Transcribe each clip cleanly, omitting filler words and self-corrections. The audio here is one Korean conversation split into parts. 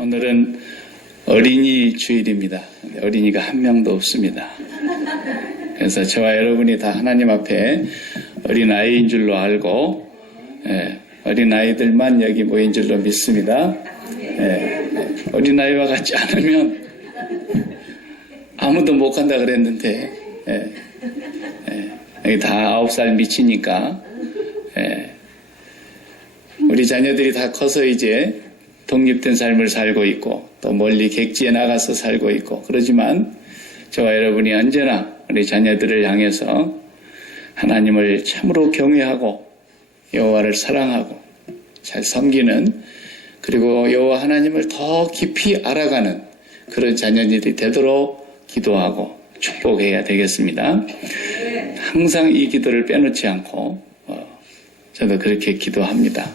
오늘은 어린이 주일입니다. 어린이가 한 명도 없습니다. 그래서 저와 여러분이 다 하나님 앞에 어린아이인 줄로 알고 어린아이들만 여기 모인 줄로 믿습니다. 어린아이와 같지 않으면 아무도 못 간다 그랬는데 여기 다 9살 미치니까 우리 자녀들이 다 커서 이제 독립된 삶을 살고 있고 또 멀리 객지에 나가서 살고 있고 그러지만 저와 여러분이 언제나 우리 자녀들을 향해서 하나님을 참으로 경외하고 여호와를 사랑하고 잘 섬기는 그리고 여호와 하나님을 더 깊이 알아가는 그런 자녀들이 되도록 기도하고 축복해야 되겠습니다. 항상 이 기도를 빼놓지 않고 저도 그렇게 기도합니다.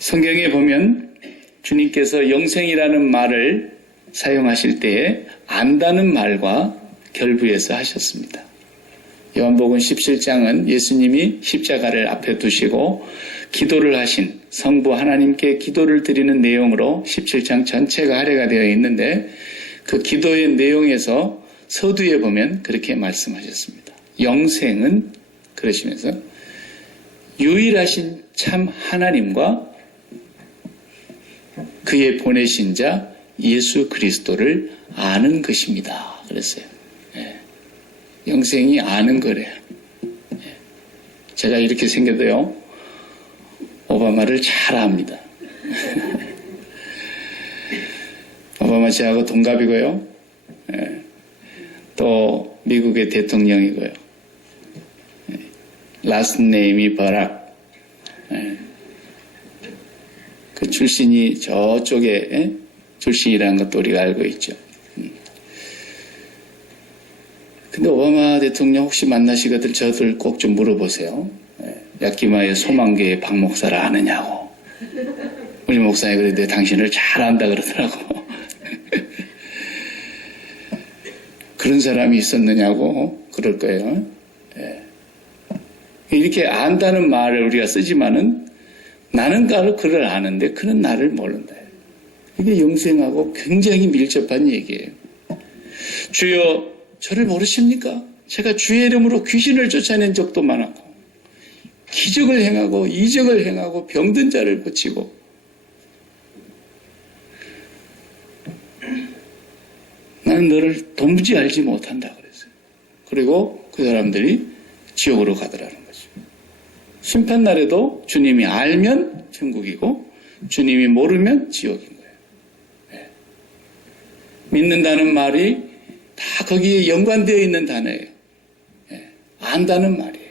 성경에 보면 주님께서 영생이라는 말을 사용하실 때에 안다는 말과 결부해서 하셨습니다. 요한복음 17장은 예수님이 십자가를 앞에 두시고 기도를 하신 성부 하나님께 기도를 드리는 내용으로 17장 전체가 할애가 되어 있는데 그 기도의 내용에서 서두에 보면 그렇게 말씀하셨습니다. 영생은 그러시면서 유일하신 참 하나님과 그의 보내신 자 예수 그리스도를 아는 것입니다. 그랬어요. 영생이 아는 거래요. 제가 이렇게 생겨도요, 오바마를 잘 압니다. 오바마 저하고 동갑이고요. 또 미국의 대통령이고요. 라스트 네임이 버락. 그 출신이 저쪽에 출신이라는 것도 우리가 알고 있죠. 근데 오바마 대통령 혹시 만나시거든 저들 꼭 좀 물어보세요. 야키마의 소망계의 박 목사를 아느냐고. 우리 목사님 그런데 당신을 잘 안다 그러더라고. 그런 사람이 있었느냐고 그럴 거예요. 이렇게 안다는 말을 우리가 쓰지만은 나는 그를 아는데 그는 나를 모른다. 이게 영생하고 굉장히 밀접한 얘기예요. 주여 저를 모르십니까? 제가 주의 이름으로 귀신을 쫓아낸 적도 많았고 기적을 행하고 이적을 행하고 병든 자를 고치고 나는 너를 도무지 알지 못한다 그랬어요. 그리고 그 사람들이 지옥으로 가더라는 거죠. 심판날에도 주님이 알면 천국이고 주님이 모르면 지옥인 거예요. 믿는다는 말이 다 거기에 연관되어 있는 단어예요. 안다는 말이에요.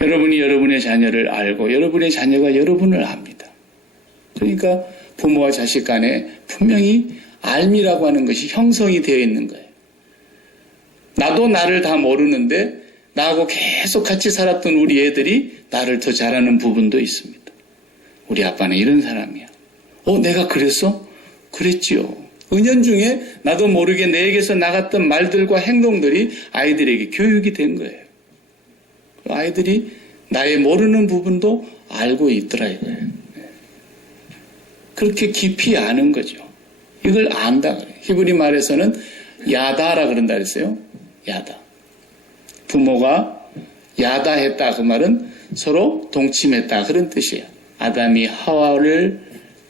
여러분이 여러분의 자녀를 알고 여러분의 자녀가 여러분을 압니다. 그러니까 부모와 자식 간에 분명히 알미라고 하는 것이 형성이 되어 있는 거예요. 나도 나를 다 모르는데 나하고 계속 같이 살았던 우리 애들이 나를 더 잘하는 부분도 있습니다. 우리 아빠는 이런 사람이야. 내가 그랬어? 그랬지요. 은연중에 나도 모르게 내게서 나갔던 말들과 행동들이 아이들에게 교육이 된 거예요. 아이들이 나의 모르는 부분도 알고 있더라 이거예요. 그렇게 깊이 아는 거죠. 이걸 안다 그래요. 히브리 말에서는 야다라 그런다 그랬어요. 야다. 부모가 야다했다 그 말은 서로 동침했다 그런 뜻이에요. 아담이 하와를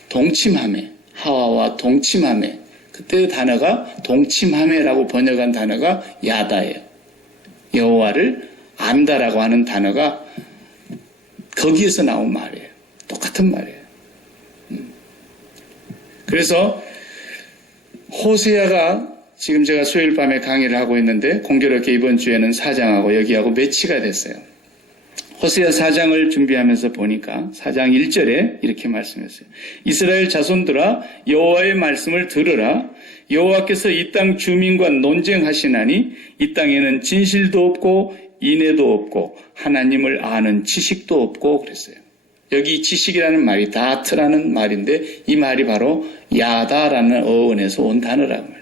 동침하며 하와와 동침하며 그때 단어가 동침하며라고 번역한 단어가 야다예요. 여호와를 안다라고 하는 단어가 거기에서 나온 말이에요. 똑같은 말이에요. 그래서 호세아가 지금 제가 수요일 밤에 강의를 하고 있는데 공교롭게 이번 주에는 4장하고 여기하고 매치가 됐어요. 호세아 4장을 준비하면서 보니까 4장 1절에 이렇게 말씀했어요. 이스라엘 자손들아 여호와의 말씀을 들으라. 여호와께서 이 땅 주민과 논쟁하시나니 이 땅에는 진실도 없고 인애도 없고 하나님을 아는 지식도 없고 그랬어요. 여기 지식이라는 말이 다트라는 말인데 이 말이 바로 야다라는 어원에서 온 단어라는 말이에요.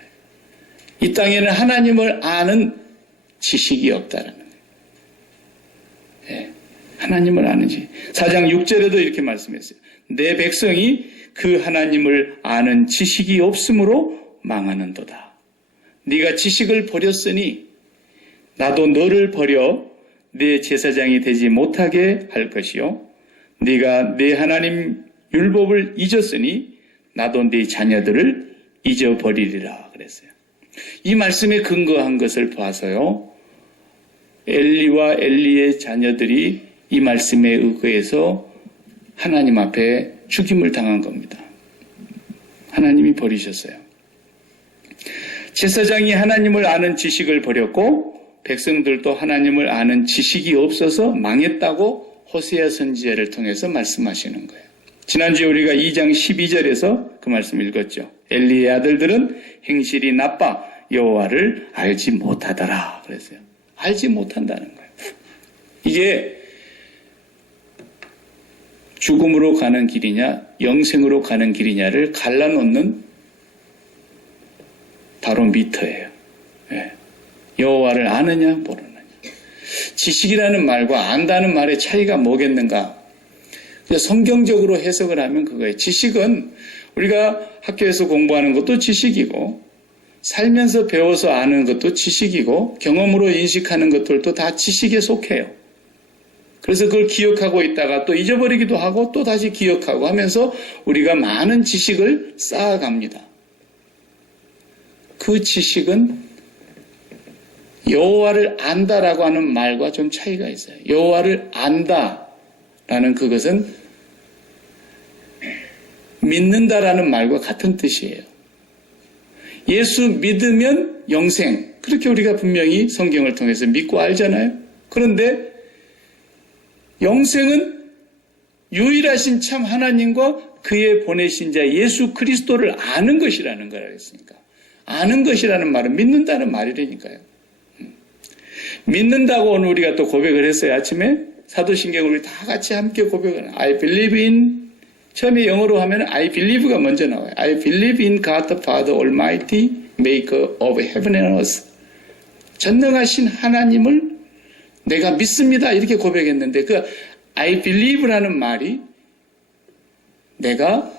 이 땅에는 하나님을 아는 지식이 없다라는 거예요. 하나님을 아는지. 4장 6절에도 이렇게 말씀했어요. 내 백성이 그 하나님을 아는 지식이 없으므로 망하는도다. 네가 지식을 버렸으니 나도 너를 버려 내 제사장이 되지 못하게 할 것이요. 네가 내 하나님 율법을 잊었으니 나도 네 자녀들을 잊어버리리라 그랬어요. 이 말씀에 근거한 것을 봐서요. 엘리와 엘리의 자녀들이 이 말씀에 의거해서 하나님 앞에 죽임을 당한 겁니다. 하나님이 버리셨어요. 제사장이 하나님을 아는 지식을 버렸고 백성들도 하나님을 아는 지식이 없어서 망했다고 호세아 선지자를 통해서 말씀하시는 거예요. 지난주에 우리가 2장 12절에서 그 말씀 읽었죠. 엘리의 아들들은 행실이 나빠 여호와를 알지 못하더라 그랬어요. 알지 못한다는 거예요. 이게 죽음으로 가는 길이냐 영생으로 가는 길이냐를 갈라놓는 바로미터예요. 네. 여호와를 아느냐 모르느냐. 지식이라는 말과 안다는 말의 차이가 뭐겠는가. 성경적으로 해석을 하면 그거예요. 지식은 우리가 학교에서 공부하는 것도 지식이고 살면서 배워서 아는 것도 지식이고 경험으로 인식하는 것들도 다 지식에 속해요. 그래서 그걸 기억하고 있다가 또 잊어버리기도 하고 또 다시 기억하고 하면서 우리가 많은 지식을 쌓아갑니다. 그 지식은 여호와를 안다라고 하는 말과 좀 차이가 있어요. 여호와를 안다라는 그것은 믿는다라는 말과 같은 뜻이에요. 예수 믿으면 영생. 그렇게 우리가 분명히 성경을 통해서 믿고 알잖아요. 그런데 영생은 유일하신 참 하나님과 그의 보내신 자 예수 그리스도를 아는 것이라는 거라 했으니까. 아는 것이라는 말은 믿는다는 말이라니까요. 믿는다고 오늘 우리가 또 고백을 했어요. 아침에 사도신경을 우리 다 같이 함께 고백을 I believe in 처음에 영어로 하면 I believe가 먼저 나와요. I believe in God the Father Almighty, Maker of Heaven and Earth. 전능하신 하나님을 내가 믿습니다. 이렇게 고백했는데 그 I believe라는 말이 내가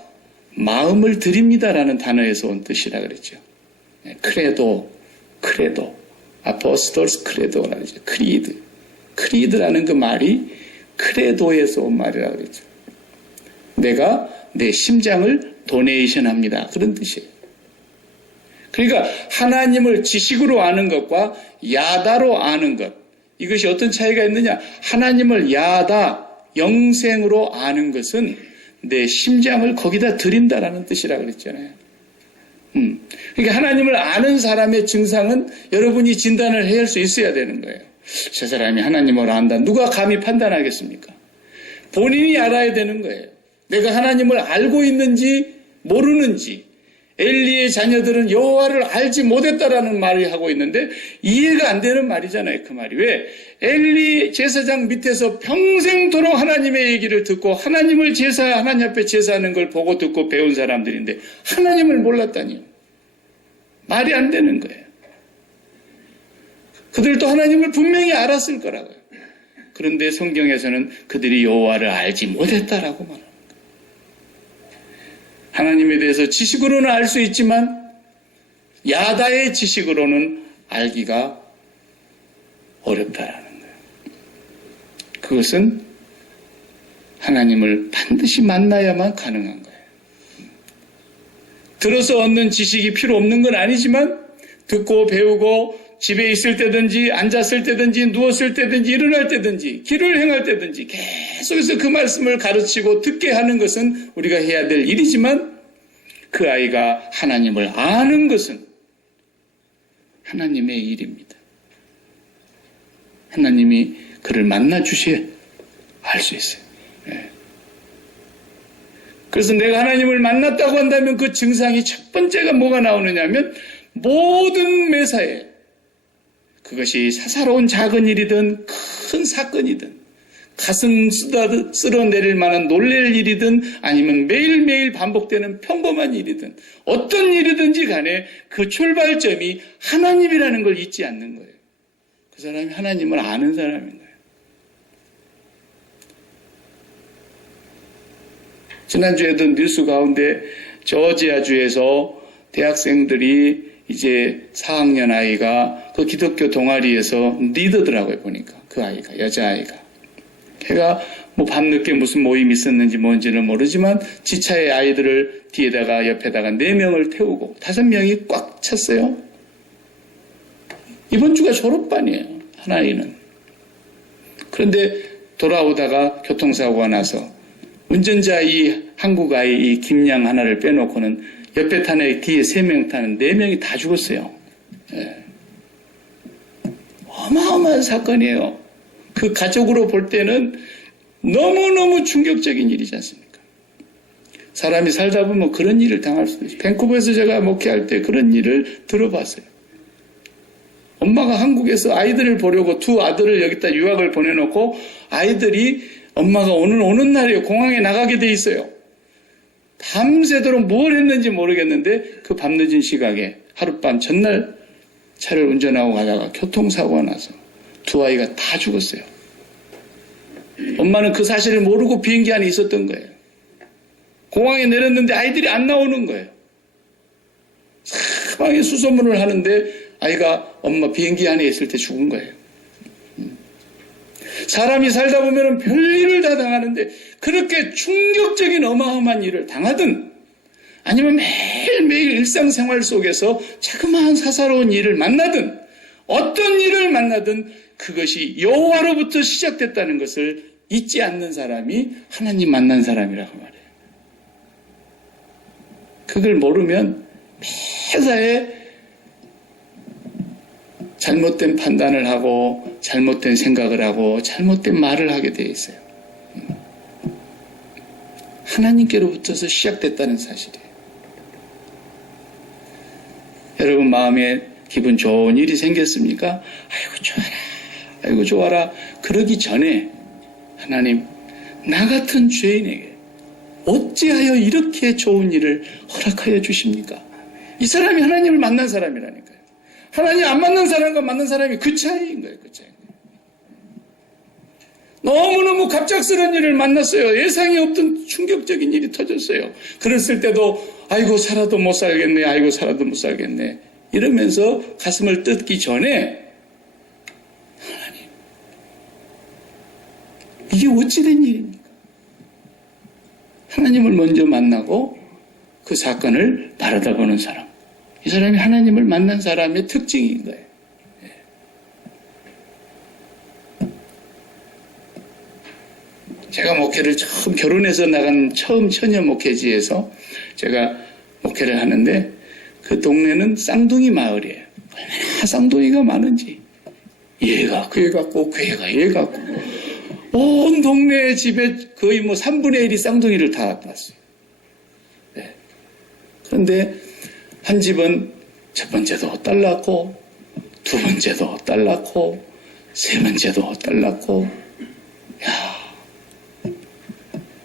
마음을 드립니다라는 단어에서 온 뜻이라 그랬죠. 크레도, 아포스톨스 크레도라고 그러죠. 크리드라는 그 말이 크레도에서 온 말이라 그랬죠. 내가 내 심장을 도네이션 합니다. 그런 뜻이에요. 그러니까 하나님을 지식으로 아는 것과 야다로 아는 것. 이것이 어떤 차이가 있느냐? 하나님을 야다, 영생으로 아는 것은 내 심장을 거기다 드린다라는 뜻이라 그랬잖아요. 그러니까 하나님을 아는 사람의 증상은 여러분이 진단을 해야 할 수 있어야 되는 거예요. 저 사람이 하나님을 안다. 누가 감히 판단하겠습니까? 본인이 알아야 되는 거예요. 내가 하나님을 알고 있는지 모르는지. 엘리의 자녀들은 여호와를 알지 못했다라는 말을 하고 있는데 이해가 안 되는 말이잖아요. 그 말이. 왜? 엘리 제사장 밑에서 평생토록 하나님의 얘기를 듣고 하나님 앞에 제사하는 걸 보고 듣고 배운 사람들인데 하나님을 몰랐다니요. 말이 안 되는 거예요. 그들도 하나님을 분명히 알았을 거라고요. 그런데 성경에서는 그들이 여호와를 알지 못했다라고 말합니다. 하나님에 대해서 지식으로는 알 수 있지만 야다의 지식으로는 알기가 어렵다라는 거예요. 그것은 하나님을 반드시 만나야만 가능한 거예요. 들어서 얻는 지식이 필요 없는 건 아니지만 듣고 배우고 집에 있을 때든지 앉았을 때든지 누웠을 때든지 일어날 때든지 길을 행할 때든지 계속해서 그 말씀을 가르치고 듣게 하는 것은 우리가 해야 될 일이지만 그 아이가 하나님을 아는 것은 하나님의 일입니다. 하나님이 그를 만나 주셔야 알 수 있어요. 네. 그래서 내가 하나님을 만났다고 한다면 그 증상이 첫 번째가 뭐가 나오느냐면 모든 매사에 그것이 사사로운 작은 일이든 큰 사건이든 가슴 쓸어내릴 만한 놀랄 일이든 아니면 매일매일 반복되는 평범한 일이든 어떤 일이든지 간에 그 출발점이 하나님이라는 걸 잊지 않는 거예요. 그 사람이 하나님을 아는 사람인 거예요. 지난주에도 뉴스 가운데 저지아주에서 대학생들이 이제 4학년 아이가 그 기독교 동아리에서 리더더라고요, 보니까. 그 아이가, 여자아이가. 걔가 뭐 밤늦게 무슨 모임이 있었는지 뭔지는 모르지만 지차의 아이들을 뒤에다가 옆에다가 4명을 태우고 5명이 꽉 찼어요. 이번 주가 졸업반이에요, 한 아이는. 그런데 돌아오다가 교통사고가 나서 운전자 이 한국 아이 이 김양 하나를 빼놓고는 옆에 타는 뒤에 3명 타는 4명이 다 죽었어요. 예. 어마어마한 사건이에요. 그 가족으로 볼 때는 너무너무 충격적인 일이지 않습니까? 사람이 살다 보면 그런 일을 당할 수도 있어요. 밴쿠버에서 제가 목회할 때 그런 일을 들어봤어요. 엄마가 한국에서 아이들을 보려고 2 아들을 여기다 유학을 보내놓고 아이들이 엄마가 오늘 오는 날에 공항에 나가게 돼 있어요. 밤새도록 뭘 했는지 모르겠는데 그 밤늦은 시각에 하룻밤 전날 차를 운전하고 가다가 교통사고가 나서 2 아이가 다 죽었어요. 엄마는 그 사실을 모르고 비행기 안에 있었던 거예요. 공항에 내렸는데 아이들이 안 나오는 거예요. 사방에 수소문을 하는데 아이가 엄마 비행기 안에 있을 때 죽은 거예요. 사람이 살다 보면 별일을 다 당하는데 그렇게 충격적인 어마어마한 일을 당하든 아니면 매일매일 일상생활 속에서 자그마한 사사로운 일을 만나든 어떤 일을 만나든 그것이 여호와로부터 시작됐다는 것을 잊지 않는 사람이 하나님 만난 사람이라고 말해요. 그걸 모르면 매사에 잘못된 판단을 하고 잘못된 생각을 하고 잘못된 말을 하게 돼 있어요. 하나님께로부터서 시작됐다는 사실이에요. 여러분 마음에 기분 좋은 일이 생겼습니까? 아이고 좋아라, 아이고 좋아라. 그러기 전에 하나님 나 같은 죄인에게 어찌하여 이렇게 좋은 일을 허락하여 주십니까? 이 사람이 하나님을 만난 사람이라니까요. 하나님 안 만난 사람과 만난 사람이 그 차이인 거예요. 그 차이. 너무너무 갑작스러운 일을 만났어요. 예상이 없던 충격적인 일이 터졌어요. 그랬을 때도 아이고 살아도 못 살겠네, 아이고 살아도 못 살겠네 이러면서 가슴을 뜯기 전에 하나님 이게 어찌된 일입니까? 하나님을 먼저 만나고 그 사건을 바라다보는 사람, 이 사람이 하나님을 만난 사람의 특징인 거예요. 제가 목회를 처음 결혼해서 나간 처음 처녀 목회지에서 제가 목회를 하는데 그 동네는 쌍둥이 마을이에요. 얼마나 쌍둥이가 많은지 얘가 그 애 같고 그 애가 얘 같고 온 동네 집에 거의 뭐 3분의 1이 쌍둥이를 다 낳았어요. 네. 그런데 한 집은 첫 번째도 딸 낳고 두 번째도 딸 낳고 세 번째도 딸 낳고 야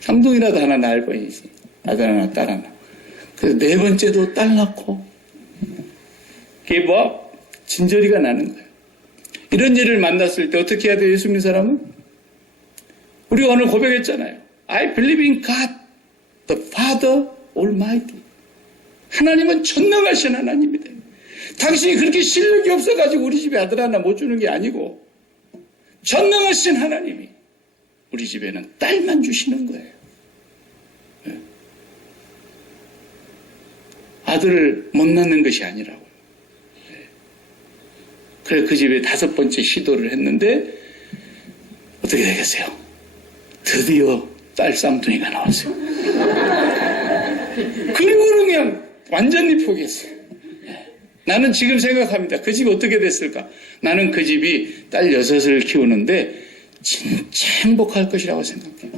쌍둥이라도 하나 낳을 뻔이지. 아들 하나 딸 하나. 그래서 네 번째도 딸 낳고 그게 뭐 진저리가 나는 거예요. 이런 일을 만났을 때 어떻게 해야 돼요? 예수 믿는 사람은? 우리가 오늘 고백했잖아요. I believe in God, the Father Almighty. 하나님은 전능하신 하나님이다. 당신이 그렇게 실력이 없어가지고 우리 집에 아들 하나 못 주는 게 아니고 전능하신 하나님이 우리 집에는 딸만 주시는 거예요. 아들을 못 낳는 것이 아니라고. 그래 그 집에 5번째 시도를 했는데 어떻게 되겠어요? 드디어 딸 쌍둥이가 나왔어요. 그리고는 그냥 완전히 포기했어요. 나는 지금 생각합니다. 그 집이 어떻게 됐을까? 나는 그 집이 딸 6을 키우는데 진짜 행복할 것이라고 생각해요.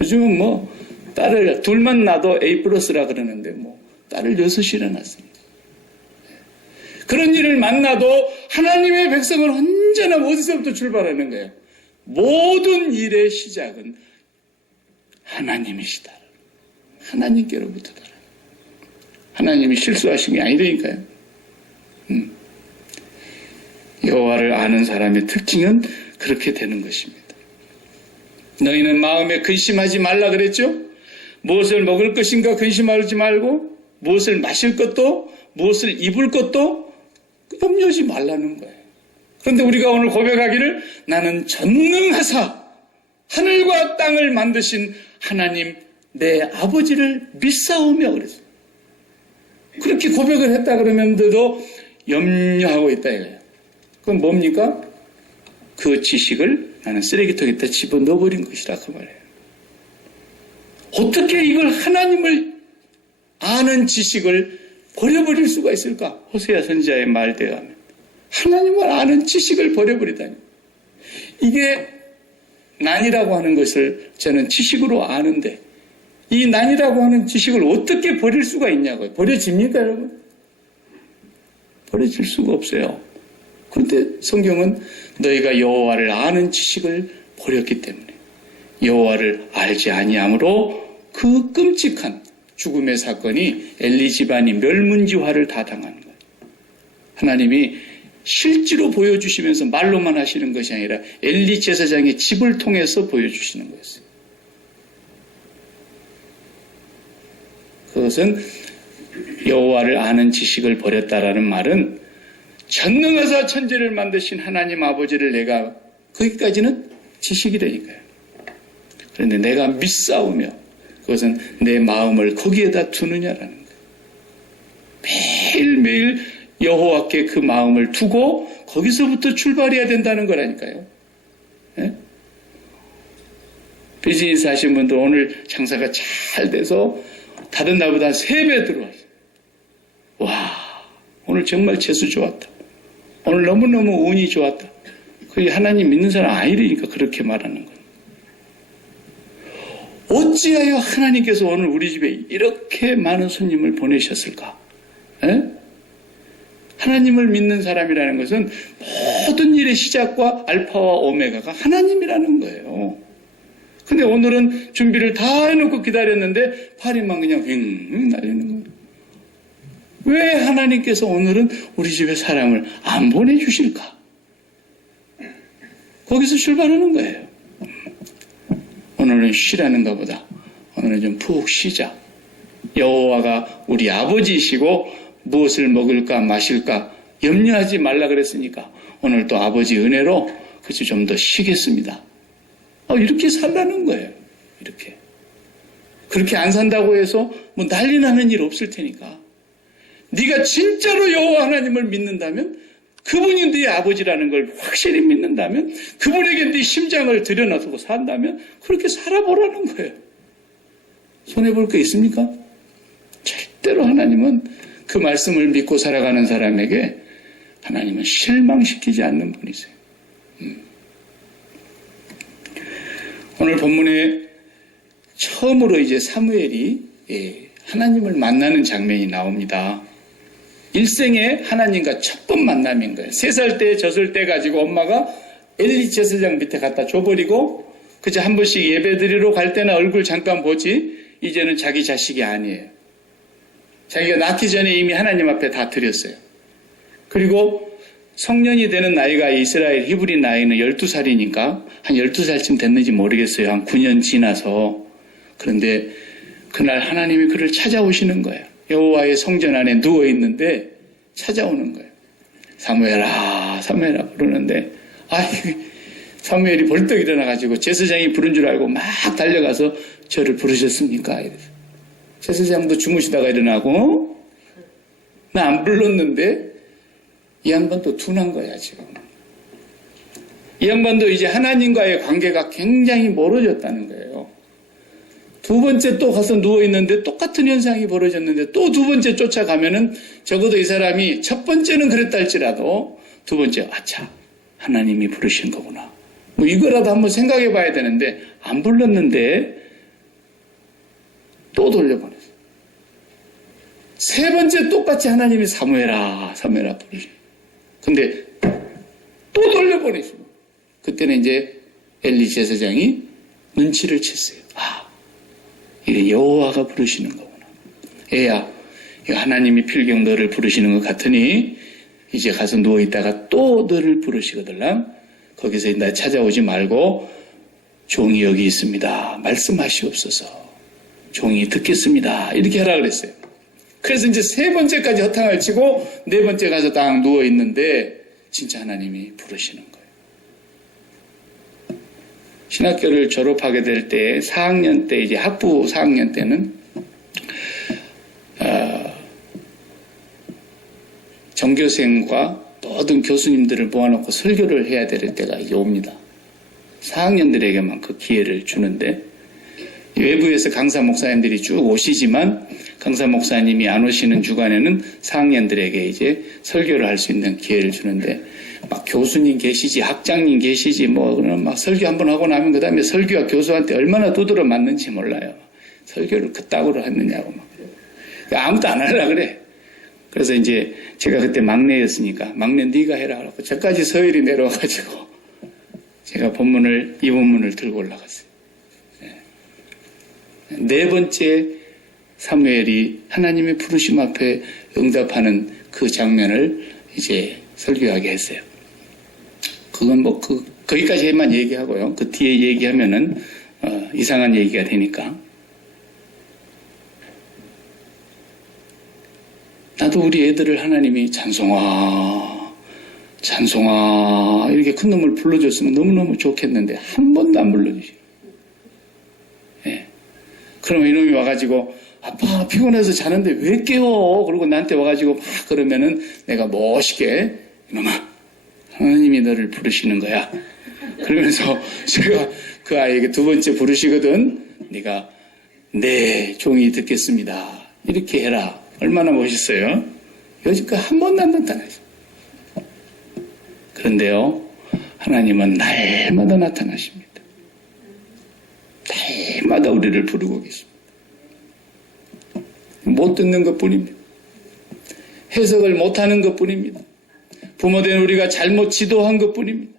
요즘은 뭐 딸을 둘만 낳아도 A+라 그러는데 뭐 딸을 6이나 낳습니다. 그런 일을 만나도 하나님의 백성은 언제나 어디서부터 출발하는 거예요? 모든 일의 시작은 하나님이시다. 하나님께로부터다. 하나님이 실수하신 게 아니라니까요. 여호와를 아는 사람의 특징은 그렇게 되는 것입니다. 너희는 마음에 근심하지 말라 그랬죠? 무엇을 먹을 것인가 근심하지 말고 무엇을 마실 것도 무엇을 입을 것도 염려하지 말라는 거예요. 그런데 우리가 오늘 고백하기를 나는 전능하사 하늘과 땅을 만드신 하나님 내 아버지를 믿사오며 그랬어요. 그렇게 고백을 했다 그러면서도 염려하고 있다 이거예요. 그건 뭡니까? 그 지식을 나는 쓰레기통에다 집어넣어버린 것이라 그 말이에요. 어떻게 이걸 하나님을 아는 지식을 버려버릴 수가 있을까? 호세아 선지자의 말대로 하면 하나님을 아는 지식을 버려버리다니. 이게 난이라고 하는 것을 저는 지식으로 아는데 이 난이라고 하는 지식을 어떻게 버릴 수가 있냐고요. 버려집니까 여러분? 버려질 수가 없어요. 그런데 성경은 너희가 여호와를 아는 지식을 버렸기 때문에 여호와를 알지 아니함으로 그 끔찍한 죽음의 사건이 엘리 집안이 멸문지화를 다 당하는 거예요. 하나님이 실제로 보여주시면서 말로만 하시는 것이 아니라 엘리 제사장의 집을 통해서 보여주시는 거였어요. 그것은 여호와를 아는 지식을 버렸다라는 말은 전능하사 천지를 만드신 하나님 아버지를 내가 거기까지는 지식이라니까요. 그런데 내가 믿사오며 그것은 내 마음을 거기에다 두느냐라는 거예요. 매일매일 여호와께 그 마음을 두고 거기서부터 출발해야 된다는 거라니까요. 예? 비즈니스 하신 분들 오늘 장사가 잘 돼서 다른 날보다 3배 들어왔어요. 와, 오늘 정말 재수 좋았다. 오늘 너무너무 운이 좋았다. 그게 하나님 믿는 사람 아니니까 그렇게 말하는 거예요. 어찌하여 하나님께서 오늘 우리 집에 이렇게 많은 손님을 보내셨을까? 에? 하나님을 믿는 사람이라는 것은 모든 일의 시작과 알파와 오메가가 하나님이라는 거예요. 근데 오늘은 준비를 다 해놓고 기다렸는데 팔이만 그냥 윙 날리는 거예요. 왜 하나님께서 오늘은 우리 집에 사람을 안 보내주실까? 거기서 출발하는 거예요. 오늘은 쉬라는가 보다. 오늘은 좀 푹 쉬자. 여호와가 우리 아버지이시고 무엇을 먹을까 마실까 염려하지 말라 그랬으니까 오늘 또 아버지 은혜로 그치 좀 더 쉬겠습니다. 이렇게 살라는 거예요. 이렇게. 그렇게 안 산다고 해서 뭐 난리 나는 일 없을 테니까. 네가 진짜로 여호와 하나님을 믿는다면 그분이 네 아버지라는 걸 확실히 믿는다면 그분에게 네 심장을 들여놔두고 산다면 그렇게 살아보라는 거예요. 손해볼 거 있습니까? 절대로 하나님은 그 말씀을 믿고 살아가는 사람에게 하나님은 실망시키지 않는 분이세요. 오늘 본문에 처음으로 이제 사무엘이 하나님을 만나는 장면이 나옵니다. 일생에 하나님과 첫 번 만남인 거예요. 3살 때 젖을 떼 가지고 엄마가 엘리 제사장 밑에 갖다 줘버리고 그저 한 번씩 예배 드리러 갈 때나 얼굴 잠깐 보지 이제는 자기 자식이 아니에요. 자기가 낳기 전에 이미 하나님 앞에 다 드렸어요. 그리고 성년이 되는 나이가 이스라엘 히브리 나이는 12살이니까 한 12살쯤 됐는지 모르겠어요. 한 9년 지나서. 그런데 그날 하나님이 그를 찾아오시는 거예요. 여호와의 성전 안에 누워있는데 찾아오는 거예요. 사무엘아 사무엘아 부르는데 사무엘이 벌떡 일어나가지고 제사장이 부른 줄 알고 막 달려가서 저를 부르셨습니까? 이래서. 제사장도 주무시다가 일어나고 나 안 불렀는데 이 양반도 둔한 거야 지금. 이 양반도 이제 하나님과의 관계가 굉장히 멀어졌다는 거예요. 2번째 또 가서 누워있는데 똑같은 현상이 벌어졌는데 또 2번째 쫓아가면은 적어도 이 사람이 첫 번째는 그랬다 할지라도 2번째 아차 하나님이 부르신 거구나. 뭐 이거라도 한번 생각해 봐야 되는데 안 불렀는데 또 돌려보냈어요. 3번째 똑같이 하나님이 사무엘아 사무엘아 부르셔. 근데 또 돌려보내시고 그때는 이제 엘리 제사장이 눈치를 챘어요. 이게 여호와가 부르시는 거구나. 애야, 하나님이 필경 너를 부르시는 것 같으니 이제 가서 누워있다가 또 너를 부르시거들랑 거기서 나 찾아오지 말고 종이 여기 있습니다. 말씀하시옵소서. 종이 듣겠습니다. 이렇게 하라 그랬어요. 그래서 이제 세 번째까지 허탕을 치고 네 번째 가서 딱 누워 있는데 진짜 하나님이 부르시는 거예요. 신학교를 졸업하게 될 때 4학년 때 이제 학부 4학년 때는 전교생과 모든 교수님들을 모아놓고 설교를 해야 될 때가 이제 옵니다. 4학년들에게만 그 기회를 주는데 외부에서 강사 목사님들이 쭉 오시지만 강사 목사님이 안 오시는 주간에는 4학년들에게 이제 설교를 할 수 있는 기회를 주는데 막 교수님 계시지 학장님 계시지 뭐 그러면 막 설교 한번 하고 나면 그 다음에 설교가 교수한테 얼마나 두드러 맞는지 몰라요. 설교를 그따구로 했느냐고 막 아무도 안 하려고 그래. 그래서 이제 제가 그때 막내였으니까 막내 네가 해라 하라고 저까지 서열이 내려와가지고 제가 이 본문을 들고 올라갔어요. 네 번째 사무엘이 하나님의 부르심 앞에 응답하는 그 장면을 이제 설교하게 했어요. 그건 뭐 거기까지만 얘기하고요. 그 뒤에 얘기하면은 이상한 얘기가 되니까. 나도 우리 애들을 하나님이 찬송아 이렇게 큰 놈을 불러줬으면 너무너무 좋겠는데 한 번도 안 불러주시고. 예. 그러면 이놈이 와가지고 아빠 피곤해서 자는데 왜 깨워? 그러고 나한테 와가지고 막 그러면은 내가 멋있게 이놈아 하나님이 너를 부르시는 거야. 그러면서 제가 그 아이에게 두 번째 부르시거든. 네가 네 종이 듣겠습니다. 이렇게 해라. 얼마나 멋있어요. 여지껏 한 번도 안 나타나죠. 그런데요 하나님은 날마다 나타나십니다. 날마다 우리를 부르고 계십니다. 못 듣는 것뿐입니다. 해석을 못하는 것뿐입니다. 부모된 우리가 잘못 지도한 것뿐입니다.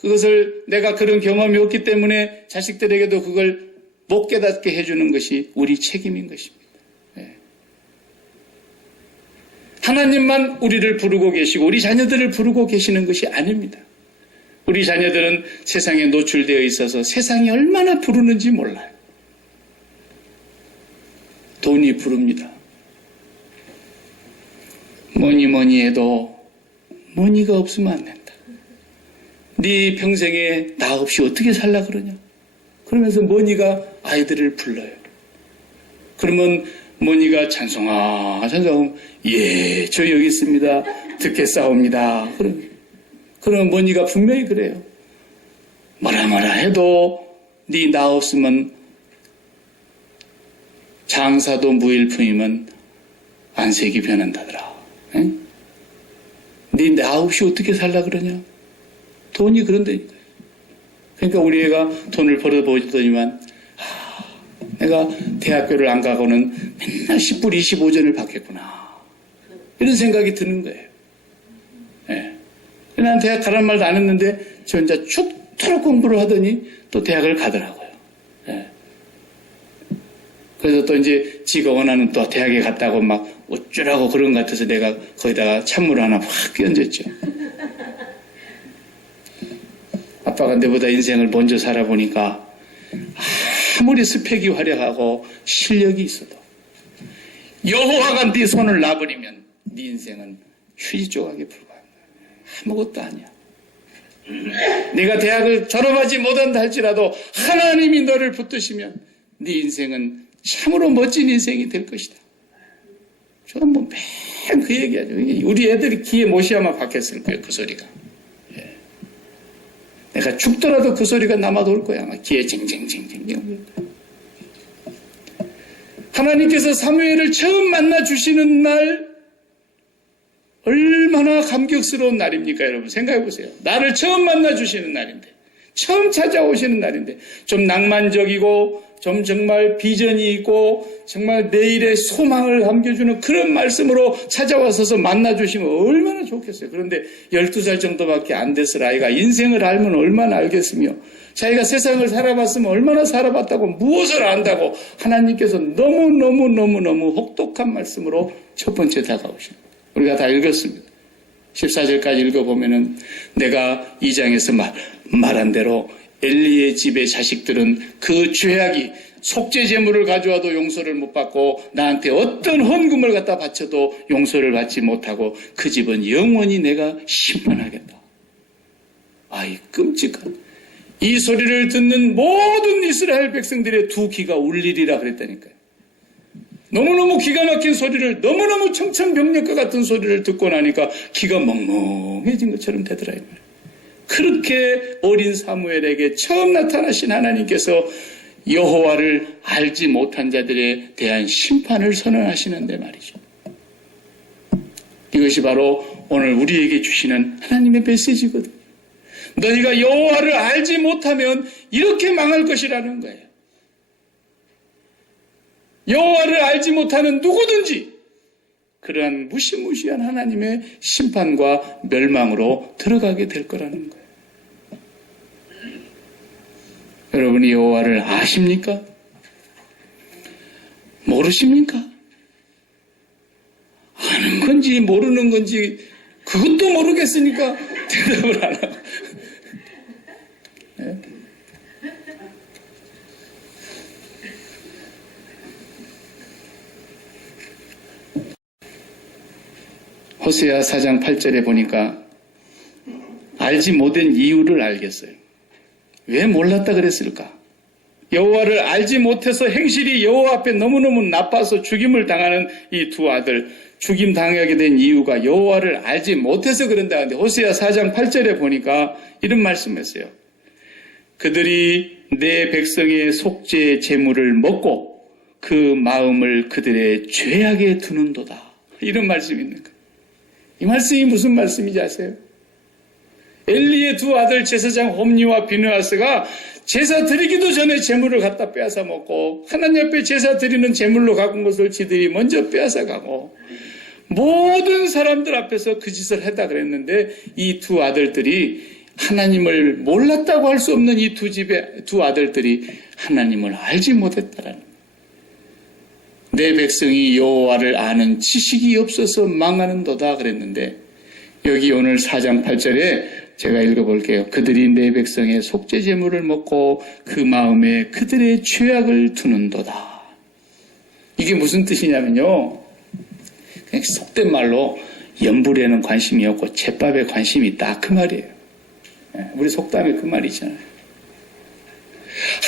그것을 내가 그런 경험이 없기 때문에 자식들에게도 그걸 못 깨닫게 해주는 것이 우리 책임인 것입니다. 하나님만 우리를 부르고 계시고 우리 자녀들을 부르고 계시는 것이 아닙니다. 우리 자녀들은 세상에 노출되어 있어서 세상이 얼마나 부르는지 몰라요. 돈이 부릅니다. 뭐니 해도 머니가 없으면 안 된다. 네 평생에 나 없이 어떻게 살라 그러냐. 그러면서 머니가 아이들을 불러요. 그러면 머니가 찬송아 예, 저 여기 있습니다. 듣겠사옵니다. 그러면 머니가 분명히 그래요. 뭐라 해도 네 나 없으면 장사도 무일품이면 안색이 변한다더라. 네 나 없이 어떻게 살라 그러냐? 돈이 그런다니까요. 그러니까 우리 애가 돈을 벌어보더니만 내가 대학교를 안 가고는 맨날 10불 25전을 받겠구나. 이런 생각이 드는 거예요. 예. 난 대학 가란 말도 안 했는데 저 혼자 죽도록 공부를 하더니 또 대학을 가더라고요. 예. 그래서 또 이제 지가 원하는 또 대학에 갔다고 막 어쩌라고 그런 것 같아서 내가 거기다가 찬물 하나 확 끼얹었죠. 아빠가 내보다 인생을 먼저 살아보니까 아무리 스펙이 화려하고 실력이 있어도 여호와가 네 손을 놔버리면 네 인생은 휴지 조각에 불과합니다. 아무것도 아니야. 네가 대학을 졸업하지 못한다 할지라도 하나님이 너를 붙드시면 네 인생은 참으로 멋진 인생이 될 것이다. 저는 뭐 맨 그 얘기하죠. 우리 애들이 귀에 못이 아마 박혔을 거예요. 그 소리가. 예. 내가 죽더라도 그 소리가 남아도 올 거야. 아마 귀에 징징징징. 하나님께서 사무엘을 처음 만나 주시는 날 얼마나 감격스러운 날입니까, 여러분? 생각해 보세요. 나를 처음 만나 주시는 날인데, 처음 찾아오시는 날인데, 좀 낭만적이고, 좀 정말 비전이 있고, 정말 내일의 소망을 감겨주는 그런 말씀으로 찾아와서 만나주시면 얼마나 좋겠어요. 그런데 12살 정도밖에 안 됐을 아이가 인생을 알면 얼마나 알겠으며, 자기가 세상을 살아봤으면 얼마나 살아봤다고, 무엇을 안다고 하나님께서 너무너무 혹독한 말씀으로 첫 번째 다가오십니다. 우리가 다 읽었습니다. 14절까지 읽어보면은 내가 2장에서 말한 대로 엘리의 집의 자식들은 그 죄악이 속죄 제물을 가져와도 용서를 못 받고 나한테 어떤 헌금을 갖다 바쳐도 용서를 받지 못하고 그 집은 영원히 내가 심판하겠다. 아이 끔찍한 이 소리를 듣는 모든 이스라엘 백성들의 두 귀가 울리리라 그랬다니까요. 너무너무 기가 막힌 소리를 너무너무 청천벽력과 같은 소리를 듣고 나니까 귀가 멍멍해진 것처럼 되더라 이 말이에요. 그렇게 어린 사무엘에게 처음 나타나신 하나님께서 여호와를 알지 못한 자들에 대한 심판을 선언하시는데 말이죠. 이것이 바로 오늘 우리에게 주시는 하나님의 메시지거든요. 너희가 여호와를 알지 못하면 이렇게 망할 것이라는 거예요. 여호와를 알지 못하는 누구든지 그러한 무시무시한 하나님의 심판과 멸망으로 들어가게 될 거라는 거예요. 여러분이 여호와를 아십니까? 모르십니까? 아는 건지 모르는 건지 그것도 모르겠으니까 대답을 안 하고. 네? 호세아 4장 8절에 보니까 알지 못한 이유를 알겠어요. 왜 몰랐다 그랬을까? 여호와를 알지 못해서 행실이 여호와 앞에 너무너무 나빠서 죽임을 당하는 이 두 아들, 죽임 당하게 된 이유가 여호와를 알지 못해서 그런다 하는데 호세아 4장 8절에 보니까 이런 말씀했어요. 그들이 내 백성의 속죄 제물을 먹고 그 마음을 그들의 죄악에 두는도다. 이런 말씀이 있는 거예요. 이 말씀이 무슨 말씀인지 아세요? 엘리의 두 아들 제사장 홈니와 비느하스가 제사 드리기도 전에 제물을 갖다 빼앗아 먹고 하나님 앞에 제사 드리는 제물로 갖은 것을 지들이 먼저 빼앗아 가고 모든 사람들 앞에서 그 짓을 했다 그랬는데 이 두 아들들이 하나님을 몰랐다고 할 수 없는 이 두 아들들이 하나님을 알지 못했다라는 거예요. 내 백성이 여호와를 아는 지식이 없어서 망하는도다 그랬는데 여기 오늘 4장 8절에 제가 읽어볼게요. 그들이 내 백성의 속죄 제물을 먹고 그 마음에 그들의 죄악을 두는도다. 이게 무슨 뜻이냐면요. 그냥 속된 말로 연불에는 관심이 없고 제밥에 관심이 있다 그 말이에요. 우리 속담에 그 말이 있잖아요.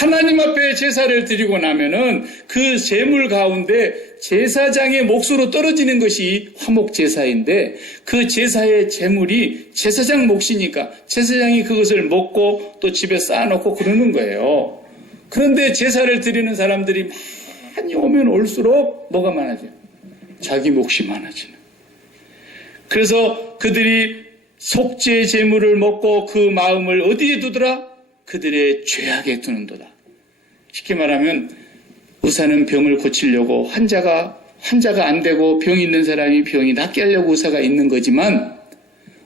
하나님 앞에 제사를 드리고 나면은 그 제물 가운데 제사장의 몫으로 떨어지는 것이 화목 제사인데 그 제사의 제물이 제사장 몫이니까 제사장이 그것을 먹고 또 집에 쌓아놓고 그러는 거예요. 그런데 제사를 드리는 사람들이 많이 오면 올수록 뭐가 많아져요? 자기 몫이 많아지는. 그래서 그들이 속죄 제물을 먹고 그 마음을 어디에 두더라? 그들의 죄악에 두는도다. 쉽게 말하면 의사는 병을 고치려고 환자가 안 되고 병이 있는 사람이 병이 낫게 하려고 의사가 있는 거지만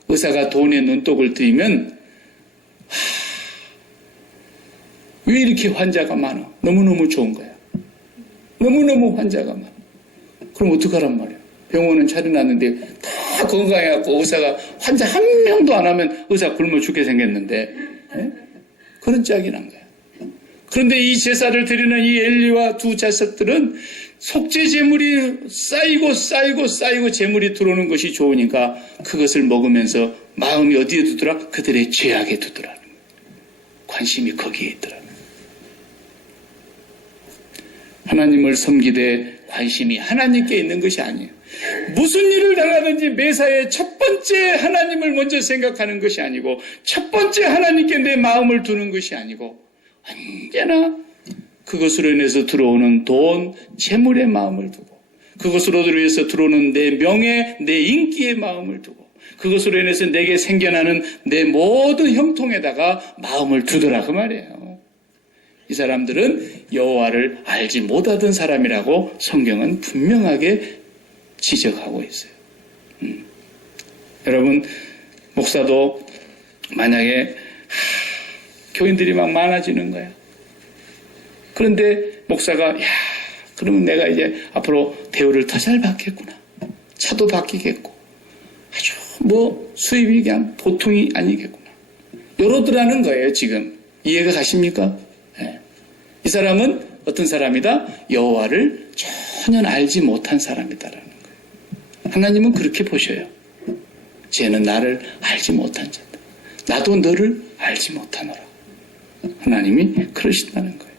의사가 돈에 눈독을 들이면 왜 이렇게 환자가 많아? 너무너무 좋은 거야. 너무너무 환자가 많아. 그럼 어떡하란 말이야? 병원은 차려놨는데 다 건강해갖고 의사가 환자 한 명도 안 하면 의사 굶어 죽게 생겼는데 네? 그런 짝이 난 거야. 그런데 이 제사를 드리는 이 엘리와 두 자식들은 속죄 제물이 쌓이고 제물이 들어오는 것이 좋으니까 그것을 먹으면서 마음이 어디에 두더라? 그들의 죄악에 두더라. 관심이 거기에 있더라. 하나님을 섬기되 관심이 하나님께 있는 것이 아니에요. 무슨 일을 당하든지 매사에 첫 번째 하나님을 먼저 생각하는 것이 아니고 첫 번째 하나님께 내 마음을 두는 것이 아니고 언제나 그것으로 인해서 들어오는 돈, 재물의 마음을 두고 그것으로 인해서 들어오는 내 명예, 내 인기의 마음을 두고 그것으로 인해서 내게 생겨나는 내 모든 형통에다가 마음을 두더라 그 말이에요. 이 사람들은 여호와를 알지 못하던 사람이라고 성경은 분명하게 지적하고 있어요. 여러분 목사도 만약에 교인들이 막 많아지는 거야. 그런데 목사가 그러면 내가 이제 앞으로 대우를 더 잘 받겠구나. 차도 바뀌겠고 아주 수입이 그냥 보통이 아니겠구나. 이러더라는 거예요 지금. 이해가 가십니까? 예. 이 사람은 어떤 사람이다? 여호와를 전혀 알지 못한 사람이다라는 거예요. 하나님은 그렇게 보셔요. 쟤는 나를 알지 못한 자다. 나도 너를 알지 못하노라. 하나님이 그러신다는 거예요.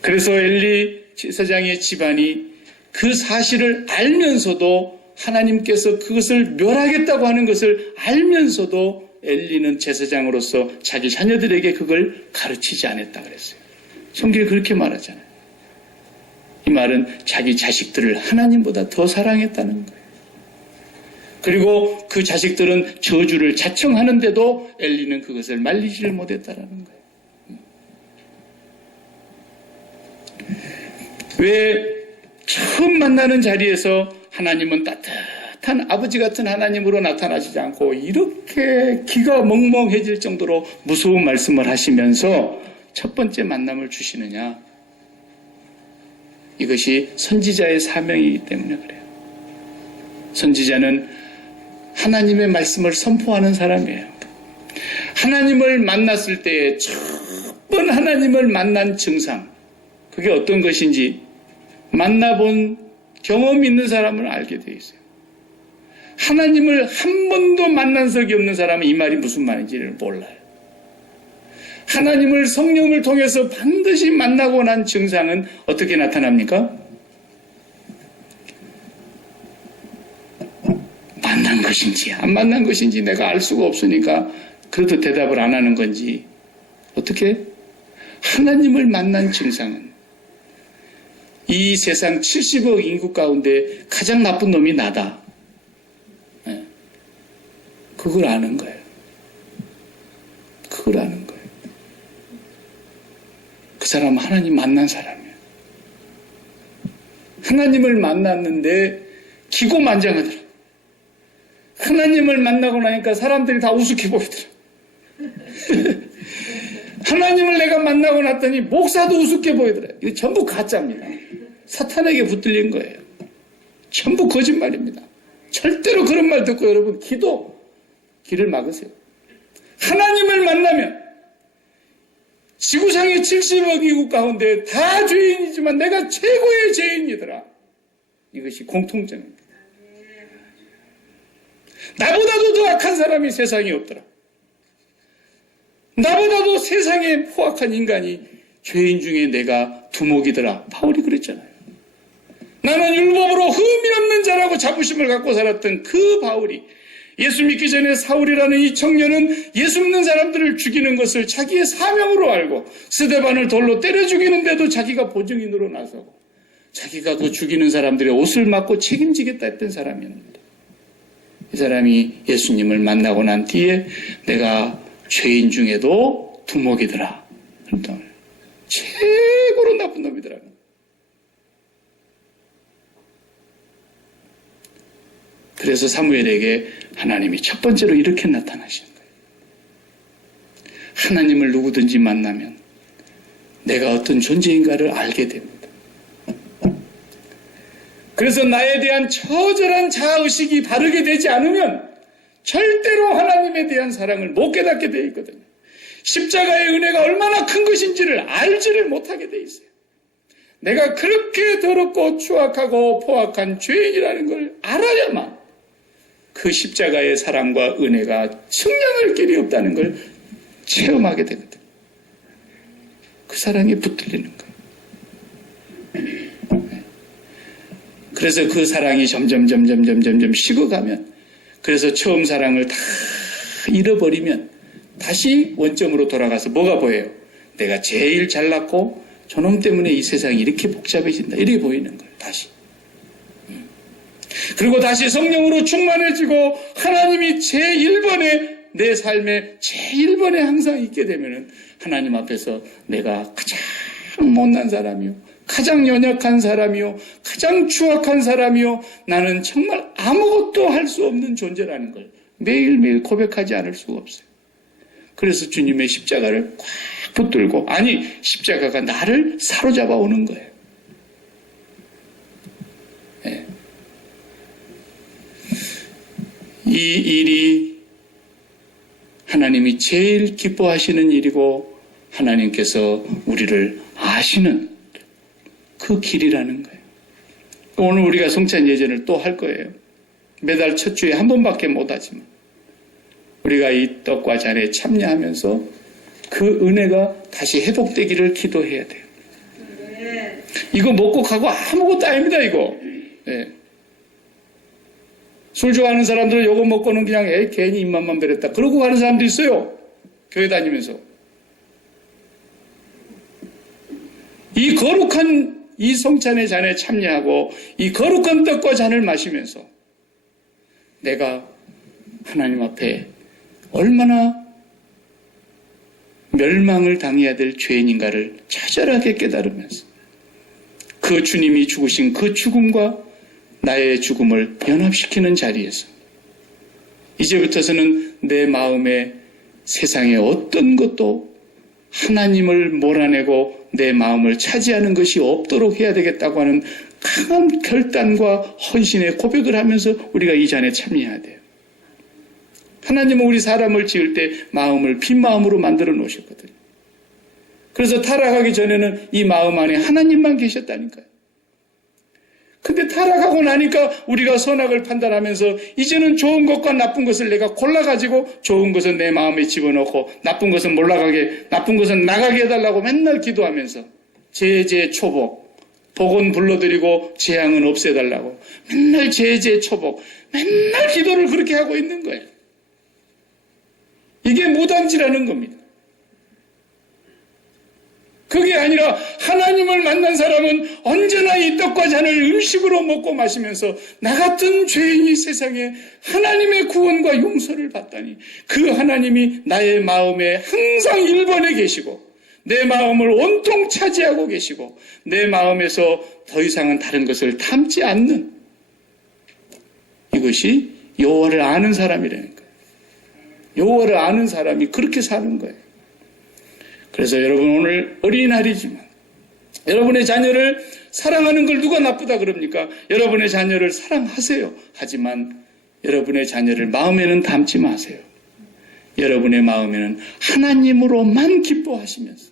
그래서 엘리 제사장의 집안이 그 사실을 알면서도 하나님께서 그것을 멸하겠다고 하는 것을 알면서도 엘리는 제사장으로서 자기 자녀들에게 그걸 가르치지 않았다 그랬어요. 성경에 그렇게 말하잖아요. 이 말은 자기 자식들을 하나님보다 더 사랑했다는 거예요. 그리고 그 자식들은 저주를 자청하는데도 엘리는 그것을 말리지를 못했다라는 거예요. 왜 처음 만나는 자리에서 하나님은 따뜻한 아버지 같은 하나님으로 나타나시지 않고 이렇게 기가 멍멍해질 정도로 무서운 말씀을 하시면서 첫 번째 만남을 주시느냐? 이것이 선지자의 사명이기 때문에 그래요. 선지자는 하나님의 말씀을 선포하는 사람이에요. 하나님을 만났을 때에 첫 번 하나님을 만난 증상, 그게 어떤 것인지 만나본 경험 있는 사람은 알게 돼 있어요. 하나님을 한 번도 만난 적이 없는 사람은 이 말이 무슨 말인지를 몰라요. 하나님을 성령을 통해서 반드시 만나고 난 증상은 어떻게 나타납니까? 만난 것인지 안 만난 것인지 내가 알 수가 없으니까 그래도 대답을 안 하는 건지 어떻게? 하나님을 만난 증상은 이 세상 70억 인구 가운데 가장 나쁜 놈이 나다. 네. 그걸 아는 거예요. 그걸 아는 거예요. 그 사람은 하나님 만난 사람이에요. 하나님을 만났는데 기고만장하더라. 하나님을 만나고 나니까 사람들이 다 우습게 보이더라. 하나님을 내가 만나고 났더니 목사도 우습게 보이더라. 이거 전부 가짜입니다. 사탄에게 붙들린 거예요. 전부 거짓말입니다. 절대로 그런 말 듣고 여러분 길을 막으세요. 하나님을 만나면 지구상의 70억 인구 가운데 다 죄인이지만 내가 최고의 죄인이더라. 이것이 공통점입니다. 나보다도 더 악한 사람이 세상에 없더라. 나보다도 세상에 포악한 인간이 죄인 중에 내가 두목이더라. 바울이 그랬잖아요. 나는 율법으로 흠이 없는 자라고 자부심을 갖고 살았던 그 바울이 예수 믿기 전에 사울이라는 이 청년은 예수 믿는 사람들을 죽이는 것을 자기의 사명으로 알고 스데반을 돌로 때려 죽이는데도 자기가 보증인으로 나서고 자기가 그 죽이는 사람들의 옷을 맞고 책임지겠다 했던 사람이었는데 이 사람이 예수님을 만나고 난 뒤에 내가 죄인 중에도 두목이더라. 최고로 나쁜 놈이더라. 그래서 사무엘에게 하나님이 첫 번째로 이렇게 나타나시는 거예요. 하나님을 누구든지 만나면 내가 어떤 존재인가를 알게 됩니다. 그래서 나에 대한 처절한 자아의식이 바르게 되지 않으면 절대로 하나님에 대한 사랑을 못 깨닫게 되어 있거든요. 십자가의 은혜가 얼마나 큰 것인지를 알지를 못하게 되어 있어요. 내가 그렇게 더럽고 추악하고 포악한 죄인이라는 걸 알아야만 그 십자가의 사랑과 은혜가 측량할 길이 없다는 걸 체험하게 되거든요. 그 사랑에 붙들리는 거예요. 그래서 그 사랑이 점점 식어가면 그래서 처음 사랑을 다 잃어버리면 다시 원점으로 돌아가서 뭐가 보여요? 내가 제일 잘났고 저놈 때문에 이 세상이 이렇게 복잡해진다. 이렇게 보이는 거예요. 다시. 그리고 다시 성령으로 충만해지고 하나님이 제1번에 내 삶에 제1번에 항상 있게 되면은 하나님 앞에서 내가 가장 못난 사람이요. 가장 연약한 사람이요. 가장 추악한 사람이요. 나는 정말 아무것도 할 수 없는 존재라는 걸 매일매일 고백하지 않을 수가 없어요. 그래서 주님의 십자가를 꽉 붙들고 아니 십자가가 나를 사로잡아 오는 거예요. 네. 이 일이 하나님이 제일 기뻐하시는 일이고 하나님께서 우리를 아시는 그 길이라는 거예요. 오늘 우리가 성찬 예전을 또 할 거예요. 매달 첫 주에 한 번밖에 못하지만 우리가 이 떡과 잔에 참여하면서 그 은혜가 다시 회복되기를 기도해야 돼요. 이거 먹고 가고 아무것도 아닙니다. 이거. 네. 술 좋아하는 사람들은 이거 먹고는 그냥 괜히 입맛만 베렸다 그러고 가는 사람도 있어요. 교회 다니면서. 이 거룩한 이 성찬의 잔에 참여하고 이 거룩한 떡과 잔을 마시면서 내가 하나님 앞에 얼마나 멸망을 당해야 될 죄인인가를 처절하게 깨달으면서 그 주님이 죽으신 그 죽음과 나의 죽음을 연합시키는 자리에서 이제부터서는 내 마음에 세상의 어떤 것도 하나님을 몰아내고 내 마음을 차지하는 것이 없도록 해야 되겠다고 하는 강한 결단과 헌신의 고백을 하면서 우리가 이 잔에 참여해야 돼요. 하나님은 우리 사람을 지을 때 마음을 빈 마음으로 만들어 놓으셨거든요. 그래서 타락하기 전에는 이 마음 안에 하나님만 계셨다니까요. 근데 타락하고 나니까 우리가 선악을 판단하면서 이제는 좋은 것과 나쁜 것을 내가 골라가지고 좋은 것은 내 마음에 집어넣고 나쁜 것은 몰라가게, 나쁜 것은 나가게 해달라고 맨날 기도하면서 제제초복, 복은 불러드리고 재앙은 없애달라고 맨날 제제초복, 맨날 기도를 그렇게 하고 있는 거예요. 이게 무당지라는 겁니다. 그게 아니라 하나님을 만난 사람은 언제나 이 떡과 잔을 음식으로 먹고 마시면서 나 같은 죄인이 세상에 하나님의 구원과 용서를 받다니 그 하나님이 나의 마음에 항상 1번에 계시고 내 마음을 온통 차지하고 계시고 내 마음에서 더 이상은 다른 것을 담지 않는 이것이 여호와를 아는 사람이라는 거예요. 여호와를 아는 사람이 그렇게 사는 거예요. 그래서 여러분 오늘 어린이날이지만 여러분의 자녀를 사랑하는 걸 누가 나쁘다 그럽니까? 여러분의 자녀를 사랑하세요. 하지만 여러분의 자녀를 마음에는 담지 마세요. 여러분의 마음에는 하나님으로만 기뻐하시면서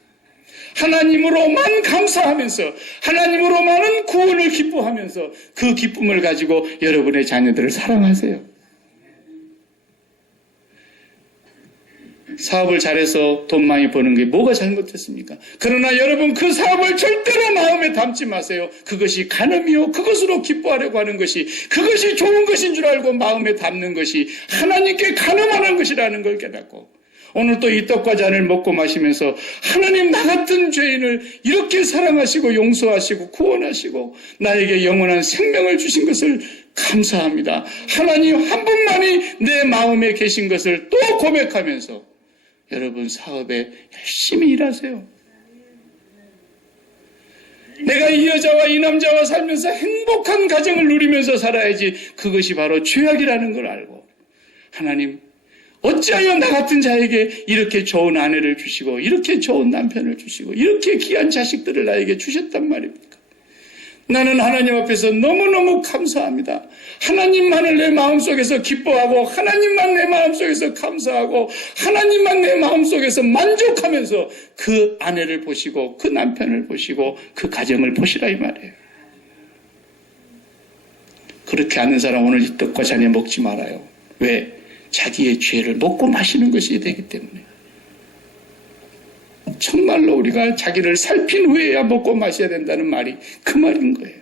하나님으로만 감사하면서 하나님으로만은 구원을 기뻐하면서 그 기쁨을 가지고 여러분의 자녀들을 사랑하세요. 사업을 잘해서 돈 많이 버는 게 뭐가 잘못됐습니까? 그러나 여러분 그 사업을 절대로 마음에 담지 마세요. 그것이 간음이요. 그것으로 기뻐하려고 하는 것이 그것이 좋은 것인 줄 알고 마음에 담는 것이 하나님께 간음하는 것이라는 걸 깨닫고 오늘 또 이 떡과 잔을 먹고 마시면서 하나님 나 같은 죄인을 이렇게 사랑하시고 용서하시고 구원하시고 나에게 영원한 생명을 주신 것을 감사합니다. 하나님 한 분만이 내 마음에 계신 것을 또 고백하면서 여러분 사업에 열심히 일하세요. 내가 이 여자와 이 남자와 살면서 행복한 가정을 누리면서 살아야지 그것이 바로 죄악이라는 걸 알고 하나님 어찌하여 나 같은 자에게 이렇게 좋은 아내를 주시고 이렇게 좋은 남편을 주시고 이렇게 귀한 자식들을 나에게 주셨단 말입니까? 나는 하나님 앞에서 너무너무 감사합니다. 하나님만을 내 마음속에서 기뻐하고 하나님만 내 마음속에서 감사하고 하나님만 내 마음속에서 만족하면서 그 아내를 보시고 그 남편을 보시고 그 가정을 보시라 이 말이에요. 그렇게 하는 사람 오늘 이 떡과 잔에 먹지 말아요. 왜? 자기의 죄를 먹고 마시는 것이 되기 때문에. 정말로 우리가 자기를 살핀 후에야 먹고 마셔야 된다는 말이 그 말인 거예요.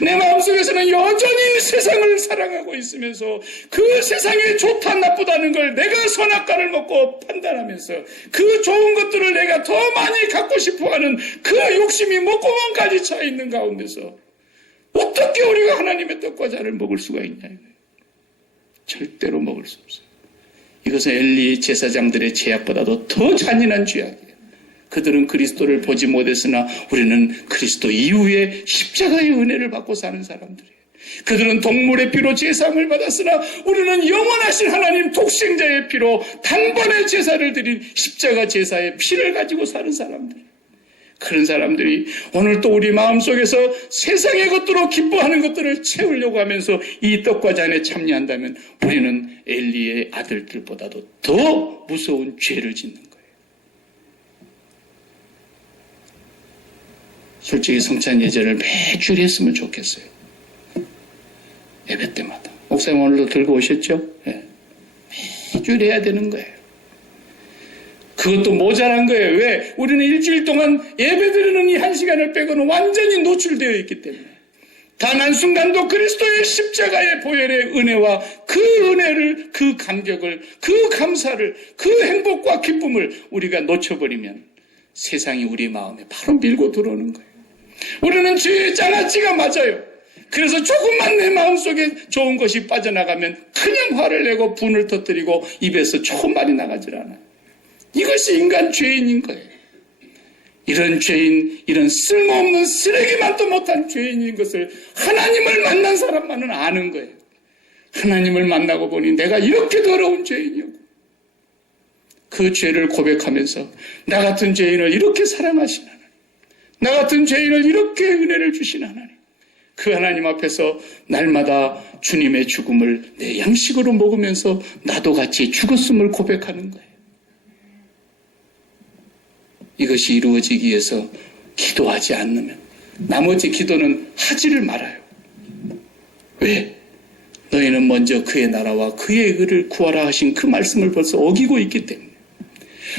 내 마음속에서는 여전히 세상을 사랑하고 있으면서 그 세상에 좋다 나쁘다는 걸 내가 선악과를 먹고 판단하면서 그 좋은 것들을 내가 더 많이 갖고 싶어하는 그 욕심이 목구멍까지 차 있는 가운데서 어떻게 우리가 하나님의 떡과 잔을 먹을 수가 있냐. 절대로 먹을 수 없어요. 이것은 엘리 제사장들의 죄악보다도 더 잔인한 죄악이에요. 그들은 그리스도를 보지 못했으나 우리는 그리스도 이후에 십자가의 은혜를 받고 사는 사람들이에요. 그들은 동물의 피로 제사함을 받았으나 우리는 영원하신 하나님 독생자의 피로 단번에 제사를 드린 십자가 제사의 피를 가지고 사는 사람들이에요. 그런 사람들이 오늘 또 우리 마음속에서 세상의 것들로 기뻐하는 것들을 채우려고 하면서 이 떡과 잔에 참여한다면 우리는 엘리의 아들들보다도 더 무서운 죄를 짓는 거예요. 솔직히 성찬 예절을 매주일 했으면 좋겠어요. 예배 때마다. 목사님 오늘도 들고 오셨죠? 네. 매주일 해야 되는 거예요. 그것도 모자란 거예요. 왜? 우리는 일주일 동안 예배드리는 이 한 시간을 빼고는 완전히 노출되어 있기 때문에 단 한순간도 그리스도의 십자가의 보혈의 은혜와 그 은혜를, 그 감격을, 그 감사를, 그 행복과 기쁨을 우리가 놓쳐버리면 세상이 우리 마음에 바로 밀고 들어오는 거예요. 우리는 죄의 장아찌가 맞아요. 그래서 조금만 내 마음속에 좋은 것이 빠져나가면 그냥 화를 내고 분을 터뜨리고 입에서 좋은 말이 나가질 않아요. 이것이 인간 죄인인 거예요. 이런 죄인, 이런 쓸모없는 쓰레기만도 못한 죄인인 것을 하나님을 만난 사람만은 아는 거예요. 하나님을 만나고 보니 내가 이렇게 더러운 죄인이었고 그 죄를 고백하면서 나 같은 죄인을 이렇게 사랑하신 하나님, 나 같은 죄인을 이렇게 은혜를 주신 하나님, 그 하나님 앞에서 날마다 주님의 죽음을 내 양식으로 먹으면서 나도 같이 죽었음을 고백하는 거예요. 이것이 이루어지기 위해서 기도하지 않으면 나머지 기도는 하지를 말아요. 왜? 너희는 먼저 그의 나라와 그의 의를 구하라 하신 그 말씀을 벌써 어기고 있기 때문에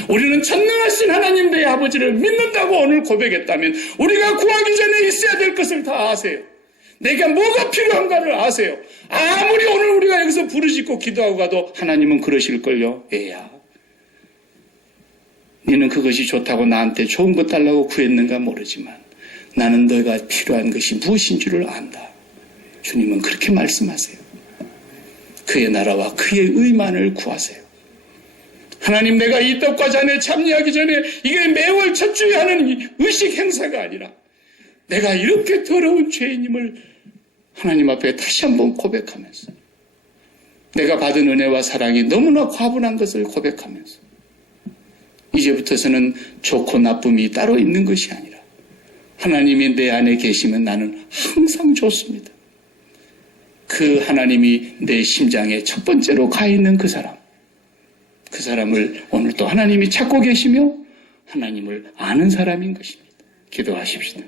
우리는 전능하신 하나님 내 아버지를 믿는다고 오늘 고백했다면 우리가 구하기 전에 있어야 될 것을 다 아세요. 내가 뭐가 필요한가를 아세요. 아무리 오늘 우리가 여기서 부르짖고 기도하고 가도 하나님은 그러실걸요. 애야, 너는 그것이 좋다고 나한테 좋은 것 달라고 구했는가 모르지만 나는 너가 필요한 것이 무엇인 줄을 안다. 주님은 그렇게 말씀하세요. 그의 나라와 그의 의만을 구하세요. 하나님, 내가 이 떡과 잔에 참여하기 전에 이게 매월 첫 주에 하는 의식 행사가 아니라 내가 이렇게 더러운 죄인임을 하나님 앞에 다시 한번 고백하면서 내가 받은 은혜와 사랑이 너무나 과분한 것을 고백하면서 이제부터서는 좋고 나쁨이 따로 있는 것이 아니라 하나님이 내 안에 계시면 나는 항상 좋습니다. 그 하나님이 내 심장에 첫 번째로 가 있는 그 사람을 오늘 또 하나님이 찾고 계시며 하나님을 아는 사람인 것입니다. 기도하십시다.